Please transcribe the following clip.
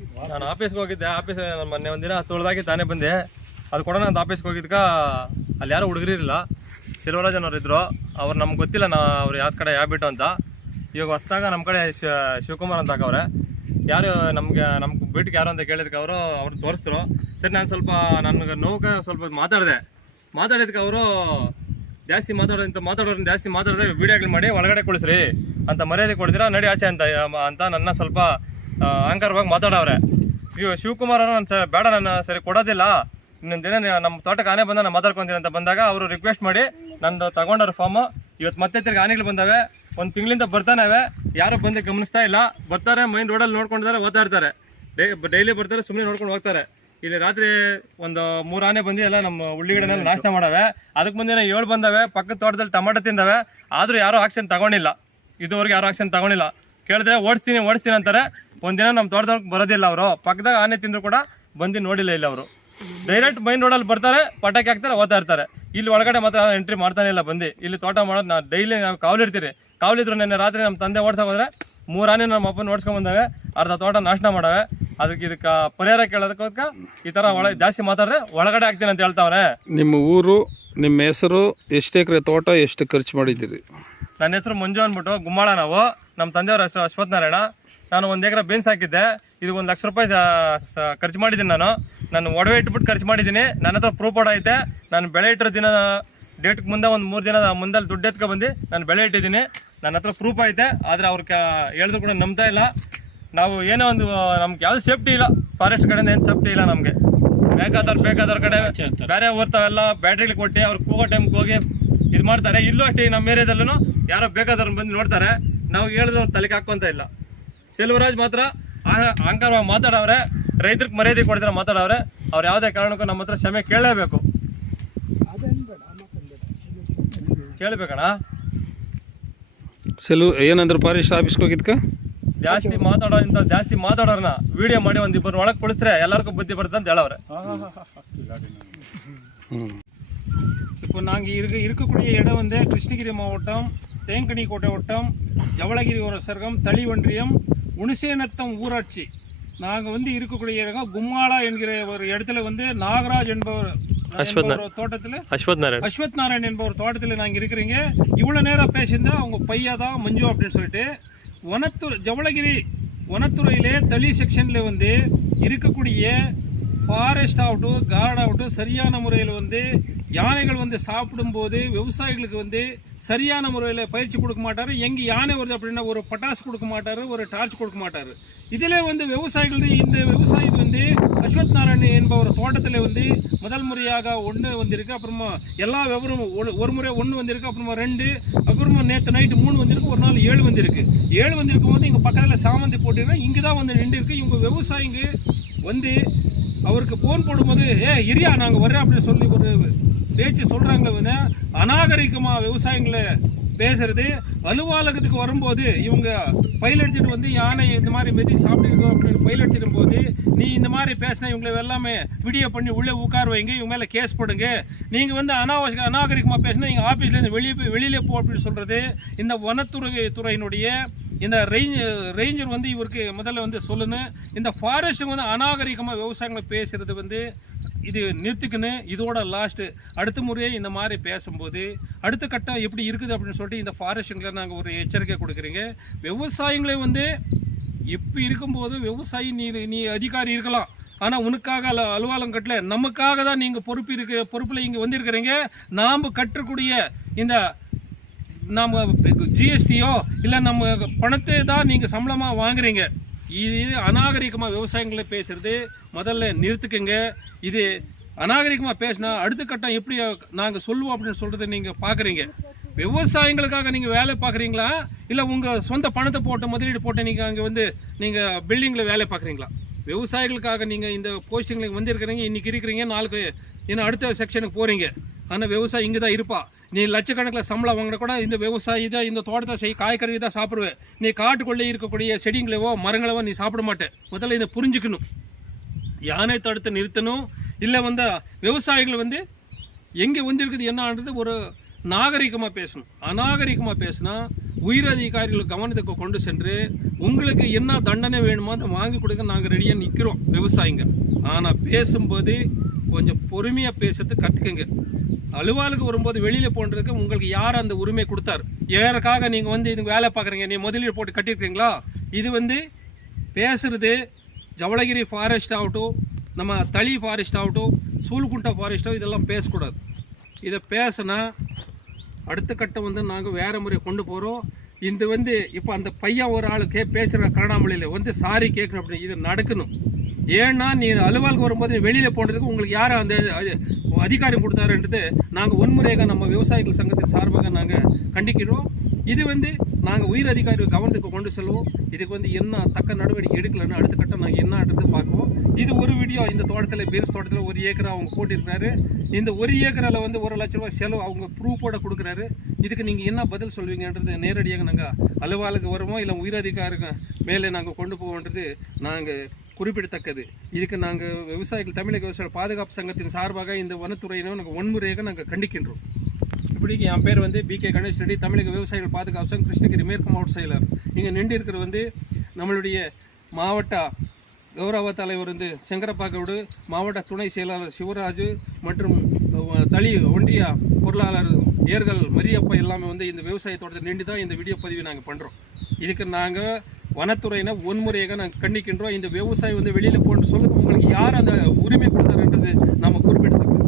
ನಾನು ಆಫೀಸ್ಗೆ ಹೋಗಿದ್ದೆ. ಆಫೀಸ್ ಮೊನ್ನೆ ಒಂದಿನ ತೊಳೆದಾಗಿ ತಾನೇ ಬಂದೆ. ಅದು ಕೊಡೋಣ ಅಂತ ಆಫೀಸ್ಗೆ ಹೋಗಿದ್ಕ ಅಲ್ಲಿ ಯಾರೋ ಹುಡುಗರಿರಲಿಲ್ಲ, ಸೆಲ್ವರಾಜ್ ಅನ್ನೋರು ಇದ್ರು. ಅವ್ರು ನಮ್ಗೆ ಗೊತ್ತಿಲ್ಲ ಅವ್ರು ಯಾವ ಕಡೆ ಯಾವ ಬಿಟ್ಟು ಅಂತ. ಇವಾಗ ಹೊಸ್ದಾಗ ನಮ್ಮ ಕಡೆ ಶಿವಕುಮಾರ್ ಅಂತ ಹಾಕವ್ರೆ. ಯಾರು ನಮ್ಗೆ ಬಿಟ್ಟಿಗೆ ಯಾರು ಅಂತ ಕೇಳಿದಕ್ಕೆ ಅವ್ರು ತೋರಿಸಿದ್ರು. ಸರಿ, ನಾನು ಸ್ವಲ್ಪ ನನಗೆ ನೋವು ಸ್ವಲ್ಪ ಮಾತಾಡಿದಕ್ಕೆ ಅವರು ಜಾಸ್ತಿ ಮಾತಾಡೋರನ್ನ ಜಾಸ್ತಿ ಮಾತಾಡಿದ್ರೆ ವೀಡಿಯೋಗಳು ಮಾಡಿ ಒಳಗಡೆ ಕಳಿಸ್ರಿ ಅಂತ ಮರ್ಯಾದೆ ಕೊಡ್ತೀರಾ, ನಡಿ ಆಚೆ ಅಂತ ನನ್ನ ಸ್ವಲ್ಪ ಅಹಂಕಾರವಾಗಿ ಮಾತಾಡವ್ರೆ. ಶಿವಕುಮಾರ್ ಅವರು ನಾನು ಬೇಡ, ನಾನು ಸರಿ ಕೊಡೋದಿಲ್ಲ, ಇನ್ನೊಂದು ದಿನ ನಮ್ಮ ತೋಟಕ್ಕೆ ಆನೆ ಬಂದ ನಾನು ಮಾತಾಡ್ಕೊಂತೀನಿ ಅಂತ ಬಂದಾಗ ಅವರು ರಿಕ್ವೆಸ್ಟ್ ಮಾಡಿ ನಂದು ತಗೊಂಡವ್ರ ಫಾರ್ಮು. ಇವತ್ತು ಮತ್ತೆ ತಿರ್ಗಿ ಆನೆಗಳು ಬಂದವೆ, ಒಂದು ತಿಂಗಳಿಂದ ಬರ್ತಾನೆ, ಯಾರು ಬಂದು ಗಮನಿಸ್ತಾ ಇಲ್ಲ. ಬರ್ತಾರೆ, ಮೈನ್ ರೋಡಲ್ಲಿ ನೋಡ್ಕೊಂಡಿದ್ದಾರೆ, ಓದ್ತಾ ಇರ್ತಾರೆ. ಡೈಲಿ ಬರ್ತಾರೆ, ಸುಮ್ಮನೆ ನೋಡ್ಕೊಂಡು ಹೋಗ್ತಾರೆ. ಇಲ್ಲಿ ರಾತ್ರಿ ಒಂದು 3 ಆನೆ ಬಂದು ಎಲ್ಲ ನಮ್ಮ ಉಳ್ಳಿಗಡೆನೆಲ್ಲ ನಾಶ ಮಾಡವೆ. ಅದಕ್ಕೆ ಮುಂದಿನ 7 ಬಂದವೆ. ಪಕ್ಕದ ತೋಟದಲ್ಲಿ ಟೊಮಾಟೊ ತಿಂದವೆ. ಆದರೂ ಯಾರೂ ಆಕ್ಷನ್ ತಗೊಂಡಿಲ್ಲ, ಇದುವರೆಗೆ ಯಾರು ಆಕ್ಷನ್ ತಗೊಂಡಿಲ್ಲ. ಕೇಳಿದ್ರೆ ಓಡಿಸ್ತೀನಿ ಅಂತಾರೆ. ಒಂದಿನ ನಮ್ಮ ತೋಟದೊಳಗೆ ಬರೋದಿಲ್ಲ ಅವರು. ಪಕ್ಕದಾಗ ಆನೆ ತಿಂದ್ರು ಕೂಡ ಬಂದು ನೋಡಿಲ್ಲ ಇಲ್ಲ ಅವರು. ಡೈರೆಕ್ಟ್ ಮೈನ್ ರೋಡಲ್ಲಿ ಬರ್ತಾರೆ, ಪಟಾಕಿ ಹಾಕ್ತಾರೆ, ಓದ್ತಾ ಇರ್ತಾರೆ. ಇಲ್ಲಿ ಒಳಗಡೆ ಮಾತ್ರ ಎಂಟ್ರಿ ಮಾಡ್ತಾನೆ ಇಲ್ಲ. ಬಂದು ಇಲ್ಲಿ ತೋಟ ಮಾಡೋದು ನಾವು ಡೈಲಿ ನಾವು ಕಾವಲಿರ್ತೀರಿ. ಕಾವಲಿದ್ರು ನಿನ್ನೆ ರಾತ್ರಿ ನಮ್ಮ ತಂದೆ ಓಡಿಸೋದ್ರೆ 3 ಆನೆ ನಮ್ಮ ಅಪ್ಪನ ಓಡಿಸ್ಕೊಂಡ್ ಬಂದವೆ, ಅರ್ಧ ತೋಟ ನಾಶ ಮಾಡವೆ. ಇದಕ್ಕೆ ಪರಿಹಾರ ಕೇಳೋದಕ್ಕೆ ಈ ಥರ ಜಾಸ್ತಿ ಮಾತಾಡ್ರೆ ಒಳಗಡೆ ಹಾಕ್ತೀನಿ ಅಂತ ಹೇಳ್ತಾವ್ರೆ. ನಿಮ್ಮ ಊರು, ನಿಮ್ಮ ಹೆಸರು, ಎಷ್ಟು ಎಕರೆ ತೋಟ, ಎಷ್ಟು ಖರ್ಚು ಮಾಡಿದ್ದೀರಿ? ನನ್ನ ಹೆಸರು ಮಂಜು ಅಂದ್ಬಿಟ್ಟು, ಗುಮ್ಮಾಳ. ನಾವು ನಮ್ಮ ತಂದೆಯವ್ರ ಹೆಸರು ಅಶ್ವಥ್ ನಾರಾಯಣ. ನಾನು 1 ಎಕರೆ ಬೀನ್ಸ್ ಹಾಕಿದ್ದೆ. ಇದು 1 ಲಕ್ಷ ರೂಪಾಯಿ ಖರ್ಚು ಮಾಡಿದ್ದೀನಿ. ನಾನು ಒಡವೆ ಇಟ್ಬಿಟ್ಟು ಖರ್ಚು ಮಾಡಿದ್ದೀನಿ. ನನ್ನ ಹತ್ರ ಪ್ರೂಫ್ ಐತೆ. ನಾನು ಬೆಳೆ ಇಟ್ಟಿರೋ ದಿನ ಡೇಟ್ಗೆ ಮುಂದೆ ಒಂದು 3 ದಿನ ಮುಂದೆ ದುಡ್ಡು ಎತ್ಕೊ ಬಂದು ನಾನು ಬೆಳೆ ಇಟ್ಟಿದ್ದೀನಿ. ನನ್ನ ಹತ್ರ ಪ್ರೂಫ್ ಐತೆ. ಆದರೆ ಅವ್ರಿಗೆ ಹೇಳಿದ್ರು ಕೂಡ ನಂಬ್ತಾ ಇಲ್ಲ. ನಾವು ಏನೋ ಒಂದು ನಮ್ಗೆ ಯಾವುದು ಸೇಫ್ಟಿ ಇಲ್ಲ, ಫಾರೆಸ್ಟ್ ಕಡೆಯಿಂದ ಏನು ಸೇಫ್ಟಿ ಇಲ್ಲ ನಮಗೆ. ಬೇಕಾದವ್ರ ಕಡೆ ಬೇರೆ ಓರ್ತಾವೆಲ್ಲ ಬ್ಯಾಟ್ರಿಗಳು ಕೊಟ್ಟು ಅವ್ರಿಗೆ ಕೂಗೋ ಟೈಮ್ಗೆ ಹೋಗಿ ಇದು ಮಾಡ್ತಾರೆ. ಇಲ್ಲೂ ಅಷ್ಟೇ, ನಮ್ಮ ಏರಿಯಾದಲ್ಲೂ ಯಾರೋ ಬೇಕಾದವ್ರನ್ನ ಬಂದು ನೋಡ್ತಾರೆ. ನಾವು ಹೇಳಿದ್ರೆ ಅವ್ರು ತಲೆಗೆ ಹಾಕ್ಕೊಂತ ಇಲ್ಲ. ಸೆಲ್ವರಾಜ್ ಮಾತ್ರ ಅಹಂಕಾರವಾಗಿ ಮಾತಾಡವ್ರೆ, ರೈತರಿಗೆ ಮರ್ಯಾದೆ ಕೊಡ್ತಾರೆ ಮಾತಾಡವ್ರೆ. ಅವ್ರು ಯಾವುದೇ ಕಾರಣಕ್ಕೂ ನಮ್ಮ ಹತ್ರ ಕ್ಷಮೆ ಕೇಳಲೇಬೇಕಣ್ಣ. ಏನಂದ್ರೆ ಫಾರೆಸ್ಟ್ ಆಫೀಸ್ಗೆ ಹೋಗಿದ್ಕ ಜಾಸ್ತಿ ಮಾತಾಡೋರ್ನ ವಿಡಿಯೋ ಮಾಡಿ ಒಂದು 2 ಒಳಗೆ ಕೊಡಿಸ್ರೆ எல்லாருக்கும் புத்தி ಬರುತ್ತೆ ಅಂತ ಹೇಳವ್ರೆ. இப்போ நாங்கள் இருக்கக்கூடிய இடம் வந்து கிருஷ்ணகிரி மாவட்டம், தேங்கனி கோட்டை வட்டம், ஜவளகிரி சர்க்கம், தளி ஒன்றியம், உணிசேனத்தம் ஊராட்சி. நாங்கள் வந்து இருக்கக்கூடிய இடம் கும்மாளா என்கிற ஒரு இடத்துல வந்து நாகராஜ் என்பவர் தோட்டத்தில் அஸ்வத் நாராயண் என்பவர் தோட்டத்தில் நாங்கள் இருக்கிறீங்க. இவ்வளோ நேரம் பேசியிருந்தா அவங்க பையா தான் மஞ்சு அப்படின்னு சொல்லிட்டு ஜவளகிரி வனத்துறையிலே தளி செக்ஷனில் வந்து இருக்கக்கூடிய ஃபாரஸ்ட் ஆகட்டும், கார்டு ஆகட்டும், சரியான முறையில் வந்து யானைகள் வந்து சாப்பிடும்போது விவசாயிகளுக்கு வந்து சரியான முறையில் பயிற்சி கொடுக்க மாட்டார். எங்கே யானை வருது அப்படின்னா ஒரு பட்டாசு கொடுக்க மாட்டார், ஒரு டார்ச் கொடுக்க மாட்டார். இதில் வந்து விவசாயிகள் இந்த விவசாயி வந்து அஸ்வத் நாராயண் என்பவர் தோட்டத்தில் வந்து முதல் முறையாக 1 வந்திருக்கு. அப்புறமா எல்லா விவரமும் ஒரு முறை 1 வந்திருக்கு, அப்புறமா 2, அப்புறமா நேற்று நைட்டு 3 வந்திருக்கு, ஒரு நாள் 7 வந்திருக்கு. 7 வந்திருக்கும் போது இங்கே பக்கத்தில் சாமந்தி போட்டுருக்கேன். இங்கே தான் வந்து நின்று இருக்கு. இவங்க விவசாயிங்க வந்து அவருக்கு ஃபோன் போடும்போது இரியா நாங்கள் வர்றேன் அப்படின்னு சொல்லி ஒரு பேச்சு சொல்கிறாங்க. வந்து அநாகரிகமாக விவசாயிகளை பேசுறது. அலுவலகத்துக்கு வரும்போது இவங்க பயில் எடுத்துகிட்டு வந்து யானை இந்த மாதிரி மெதி சாப்பிட்டுருக்கோம் அப்படின்னு பயில் எடுத்துகிட்டு போது நீ இந்த மாதிரி பேசினா இவங்களை எல்லாமே வீடியோ பண்ணி உள்ளே உட்கார வைங்க, இவங்க மேலே கேஸ் போடுங்க, நீங்கள் வந்து அநாகரிகமாக பேசினா நீங்கள் ஆஃபீஸ்லேருந்து வெளியிலே போ அப்படின்னு சொல்கிறது. இந்த வனத்துறையினுடைய இந்த ரேஞ்சர் வந்து இவருக்கு முதல்ல வந்து சொல்லணும். இந்த ஃபாரஸ்ட் வந்து அநாகரிகமாக விவசாயிகளை பேசுகிறது வந்து இது நிறுத்திக்கணும். இதோட லாஸ்ட்டு அடுத்த முறையே இந்த மாதிரி பேசும்போது அடுத்த கட்டம் எப்படி இருக்குது அப்படின்னு சொல்லிட்டு இந்த ஃபாரஸ்ட்டுங்களை நாங்கள் ஒரு எச்சரிக்கை கொடுக்குறீங்க. விவசாயிகளை வந்து இப்போ இருக்கும்போது விவசாயி நீ அதிகாரி இருக்கலாம், ஆனால் உனக்காக அலுவலகம் கட்டல, நமக்காக தான் நீங்கள் பொறுப்பில் இங்கே வந்திருக்கிறீங்க. நாம் கட்டக்கூடிய இந்த நம்ம ஜிஎஸ்டியோ இல்லை நம்ம பணத்தை தான் நீங்கள் சம்பளமாக வாங்குறீங்க. இது அநாகரிகமாக விவசாயிகளை பேசுகிறது முதல்ல நிறுத்துக்குங்க. இது அநாகரிகமாக பேசினா அடுத்த கட்டம் எப்படி நாங்கள் சொல்லுவோம் அப்படின்னு சொல்கிறத நீங்கள் பார்க்குறீங்க. விவசாயிகளுக்காக நீங்கள் வேலை பார்க்குறீங்களா, இல்லை உங்கள் சொந்த பணத்தை போட்டு முதலீடு போட்டு நீங்கள் அங்கே வந்து நீங்கள் பில்டிங்கில் வேலை பார்க்குறீங்களா? விவசாயிகளுக்காக நீங்கள் இந்த போஸ்டிங்களுக்கு வந்திருக்கிறீங்க, இன்றைக்கி இருக்கிறீங்க, நாளைக்கு இன்னும் அடுத்த செக்ஷனுக்கு போகிறீங்க. ஆனால் விவசாயி இங்கே தான் இருப்பா. நீ லட்சக்கணக்கில் சம்பளம் வாங்கின கூட இந்த விவசாயி தான் இந்த தோட்டத்தை காய்கறி தான் சாப்பிடுவேன். நீ காட்டுக்குள்ளே இருக்கக்கூடிய செடிங்களவோ மரங்களவோ நீ சாப்பிட மாட்டேன். முதல்ல இதை புரிஞ்சுக்கணும். யானை தடுத்து நிறுத்தணும். இல்லை வந்து விவசாயிகள் வந்து எங்கே வந்து இருக்குது என்னன்றது ஒரு நாகரிகமாக பேசணும். அநாகரிகமாக பேசினா உயர் அதிகாரிகள் கவனத்துக்கு கொண்டு சென்று உங்களுக்கு என்ன தண்டனை வேணுமோ அதை வாங்கி கொடுக்க நாங்கள் ரெடியாக நிற்கிறோம் விவசாயிங்க. ஆனால் பேசும்போது கொஞ்சம் பொறுமையாக பேசுறது கற்றுக்குங்க. அலுவலுக்கு வரும்போது வெளியில் போன்றதுக்கு உங்களுக்கு யார் அந்த உரிமை கொடுத்தாரு? யாருக்காக நீங்கள் வந்து இது வேலை பார்க்குறீங்க? நீ முதலீடு போட்டு கட்டியிருக்கீங்களா? இது வந்து பேசுறது ஜவளகிரி ஃபாரஸ்ட் ஆகட்டும், நம்ம தளி ஃபாரஸ்ட் ஆகட்டும், சூலுக்குண்டா ஃபாரஸ்ட்டோ இதெல்லாம் பேசக்கூடாது. இதை பேசினா அடுத்த கட்டம் வந்து நாங்கள் வேறு முறை கொண்டு போகிறோம். இது வந்து இப்போ அந்த பையன் ஒரு ஆள் பேசுகிற கருணாமலையில் வந்து சாரி கேட்கணும் அப்படின்னு இது நடக்கணும். ஏன்னா நீ அலுவலுக்கு வரும்போது வெளியில் போனதுக்கு உங்களுக்கு யார் அந்த அதிகாரம் கொடுத்தாருன்றது நாங்கள் வன்முறையாக நம்ம விவசாயிகள் சங்கத்தின் சார்பாக நாங்கள் கண்டிக்கிறோம். இது வந்து நாங்கள் உயர் அதிகாரிகள் கவனத்துக்கு கொண்டு செல்வோம். இதுக்கு வந்து என்ன தக்க நடவடிக்கை எடுக்கலன்னு அடுத்த கட்டம் நாங்கள் என்னன்றது பார்க்குவோம். இது ஒரு வீடியோ. இந்த தோட்டத்தில் பீன்ஸ் தோட்டத்தில் 1 ஏக்கரை அவங்க போட்டிருக்காரு. இந்த 1 ஏக்கரில் வந்து 1 லட்ச ரூபாய் செலவு அவங்க ப்ரூஃபோட கொடுக்குறாரு. இதுக்கு நீங்கள் என்ன பதில் சொல்வீங்கன்றது நேரடியாக நாங்கள் அலுவலுக்கு வருவோம், இல்லை உயர் அதிகாரிகள் மேலே நாங்கள் கொண்டு போவோன்றது நாங்கள் குறிப்பிடத்தக்கது. இதுக்கு நாங்கள் விவசாயிகள் தமிழக விவசாயிகள் பாதுகாப்பு சங்கத்தின் சார்பாக இந்த வனத்துறையினர் நாங்கள் வன்முறையாக நாங்கள் கண்டிக்கின்றோம். இப்படிக்கு என் பேர் வந்து BK கணேஷ் ரெட்டி, தமிழக விவசாயிகள் பாதுகாப்பு சங்கம் கிருஷ்ணகிரி மேற்கு மாவட்ட செயலர். இங்கே நின்று இருக்கிற வந்து நம்மளுடைய மாவட்ட கௌரவ தலைவர் வந்து செங்கரப்பாக்கோடு, மாவட்ட துணை செயலாளர் சிவராஜ் மற்றும் தளி ஒன்றிய பொருளாளர் ஏர்கள் மரியப்பா எல்லாமே வந்து இந்த விவசாய தோட்டத்தை நின்று தான் இந்த வீடியோ பதிவு நாங்கள் பண்ணுறோம். இதுக்கு நாங்கள் வனத்துறையினை வன்முறையாக நாங்கள் கண்டிக்கின்றோம். இந்த விவசாயி வந்து வெளியில் போட்டு சொல்லுங்க உங்களுக்கு யார் அந்த உரிமை கொடுத்தாருன்றது நாம் குறிப்பிடத்தக்கோம்.